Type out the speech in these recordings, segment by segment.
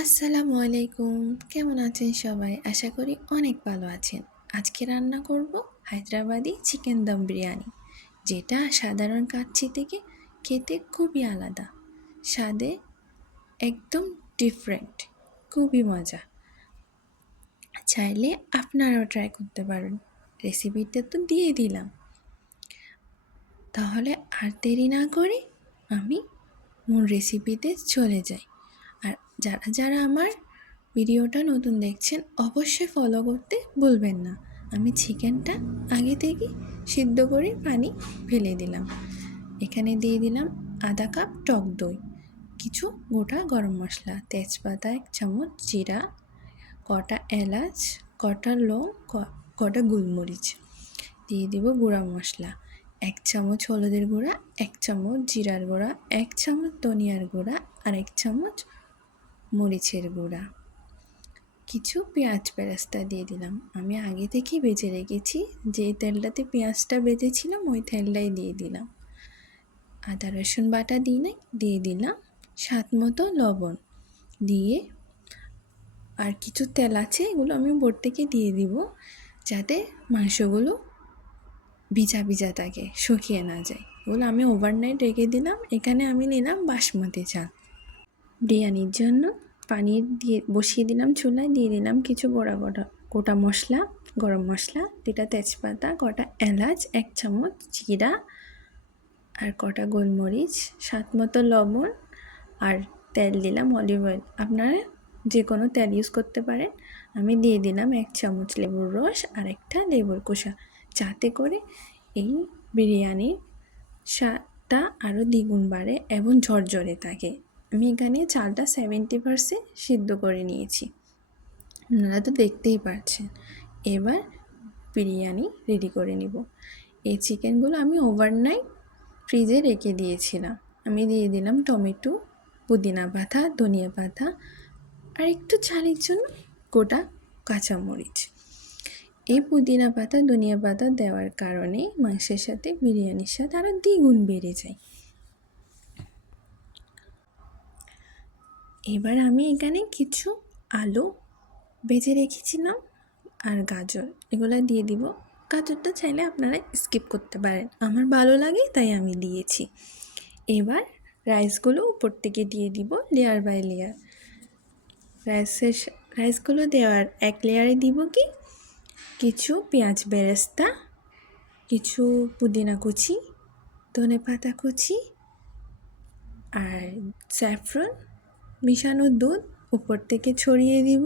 আসসালামু আলাইকুম। কেমন আছেন সবাই? আশা করি অনেক ভালো আছেন। আজকে রান্না করব হায়দ্রাবাদি চিকেন দম বিরিয়ানি, যেটা সাধারণ কাচ্চি থেকে খেতে খুবই আলাদা। স্বাদে একদম ডিফারেন্ট, খুবই মজা। চাইলে আপনারাও ট্রাই করতে পারেন। রেসিপিটা তো দিয়ে দিলাম। তাহলে আর দেরি না করে আমি মূল রেসিপিতে চলে যাই। আর যারা যারা আমার ভিডিওটা নতুন দেখছেন অবশ্যই ফলো করতে ভুলবেন না। আমি চিকেনটা আগে থেকে সিদ্ধ করে পানি ফেলে দিলাম। এখানে দিয়ে দিলাম আধা কাপ টক দই, কিছু গোটা গরম মশলা, তেজপাতা 1 চামচ, জিরা, কটা এলাচ, কটা লং, কটা গোলমরিচ। দিয়ে দিব গুঁড়া মশলা, 1 চামচ হলুদের গুঁড়া, 1 চামচ জিরার গুঁড়া, 1 চামচ ধনিয়ার গুঁড়া আর 1 চামচ মরিচের গুঁড়া। কিছু পেঁয়াজ বেরেস্তা দিয়ে দিলাম। আমি আগে থেকেই বেজে রেখেছি, যে তেলটাতে পেঁয়াজটা বেজেছিলাম ওই তেলটাই দিয়ে দিলাম। আদা রসুন বাটা দিয়ে দিলাম স্বাদ মতো লবণ দিয়ে, আর কিছু তেল আছে এগুলো আমি উপর থেকে দিয়ে দিব, যাতে মাংসগুলো ভিজা ভিজা থাকে, শুকিয়ে না যায়। এগুলো আমি ওভারনাইট রেখে দিলাম। এখানে আমি নিলাম বাসমতি চাল। বিরিয়ানির জন্য পানি দিয়ে বসিয়ে দিলাম চুলায়, দিয়ে দিলাম কিছু গোটা মশলা, গরম মশলা, 2টা তেজপাতা, কটা এলাচ, 1 চামচ জিরা আর কটা গোলমরিচ, স্বাদ মতো লবণ আর তেল দিলাম অলিভ অয়েল। আপনারা যে কোনো তেল ইউজ করতে পারেন। আমি দিয়ে দিলাম 1 চামচ লেবুর রস আর একটা লেবুর খোসা, যাতে করে এই বিরিয়ানির স্বাদটা আরও দ্বিগুণ বাড়ে এবং ঝরঝরে থাকে। আমি এখানে চালটা 70% সিদ্ধ করে নিয়েছি, আপনারা তো দেখতেই পাচ্ছেন। এবার বিরিয়ানি রেডি করে নিব। এই চিকেনগুলো আমি ওভারনাইট ফ্রিজে রেখে দিয়েছিলাম। আমি দিয়ে দিলাম টমেটো, পুদিনা পাতা, ধনিয়া পাতা আর একটু ঝালের জন্য গোটা কাঁচামরিচ। এই পুদিনা পাতা ধনিয়া পাতা দেওয়ার কারণে মাংসের সাথে বিরিয়ানির স্বাদ আরও দ্বিগুণ বেড়ে যায়। এবার আমি এখানে কিছু আলু ভেজে রেখেছিলাম আর গাজর, এগুলো দিয়ে দিব। গাজরটা চাইলে আপনারা স্কিপ করতে পারেন, আমার ভালো লাগে তাই আমি দিয়েছি। এবার রাইসগুলো উপর থেকে দিয়ে দিব লেয়ার বাই লেয়ার। রাইসগুলো দেওয়ার 1 লেয়ারে দিব কিছু পেঁয়াজ বেরেস্তা, কিছু পুদিনা কুচি, ধনেপাতা কুচি আর স্যাফরন মিশানো দুধ উপর থেকে ছড়িয়ে দিব।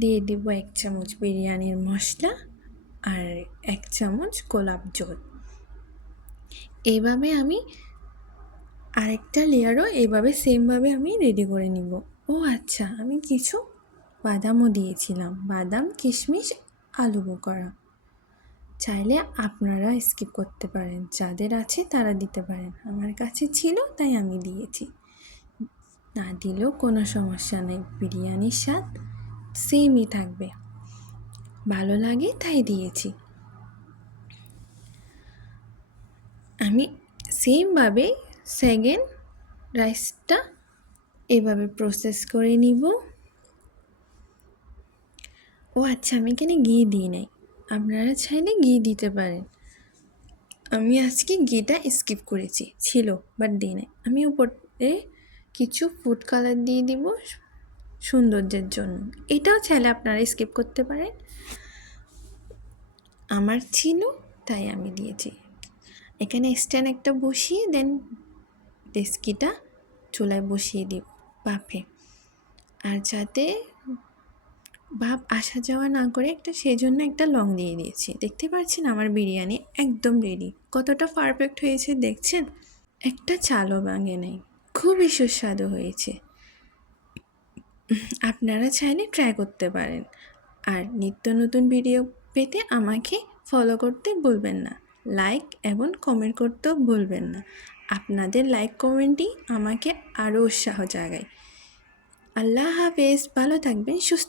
দিয়ে দিব 1 চামচ বিরিয়ানির মশলা আর 1 চামচ গোলাপ জল। এইভাবে আমি আরেকটা লেয়ারও এইভাবে সেমভাবে আমি রেডি করে নিব। ও আচ্ছা, আমি কিছু বাদামও দিয়েছিলাম, বাদাম, কিশমিশ, আলু বোখরা। চাইলে আপনারা স্কিপ করতে পারেন, যাদের আছে তারা দিতে পারেন। আমার কাছে ছিল তাই আমি দিয়েছি, না দিলেও কোনো সমস্যা নেই। বিরিয়ানির স্বাদ সেমই থাকবে, ভালো লাগে তাই দিয়েছি। আমি সেমভাবে সেকেন্ড রাইসটা এভাবে প্রসেস করে নিব। ও আচ্ছা, আমি এখানে ঘি দিই নাই, আপনারা চাইলে ঘি দিতে পারেন। আমি আজকে ঘিটা স্কিপ করেছি, ছিল বাট দিই নাই। আমি উপরে কিছু ফুড কালার দিয়ে দিব সৌন্দর্যের জন্য, এটাও চাইলে আপনারা স্কিপ করতে পারেন, আমার ছিল তাই আমি দিয়েছি। এখানে স্ট্যান্ড একটা বসিয়ে দেন ডেস্কিটা চুলায় বসিয়ে দিব বাফে, আর যাতে ভাপ আসা যাওয়া না করে সেজন্য একটা লং দিয়ে দিয়েছি। দেখতে পাচ্ছেন আমার বিরিয়ানি একদম রেডি। কতটা পারফেক্ট হয়েছে দেখছেন, একটা চালও ভাঙে নেই, খুবই সুস্বাদু হয়েছে। আপনারা চাইলে ট্রাই করতে পারেন। আর নিত্য নতুন ভিডিও পেতে আমাকে ফলো করতে ভুলবেন না, লাইক এবং কমেন্ট করতেও ভুলবেন না। আপনাদের লাইক কমেন্টই আমাকে আরও উৎসাহ জাগায়। আল্লাহ হাফেজ, ভালো থাকবেন, সুস্থ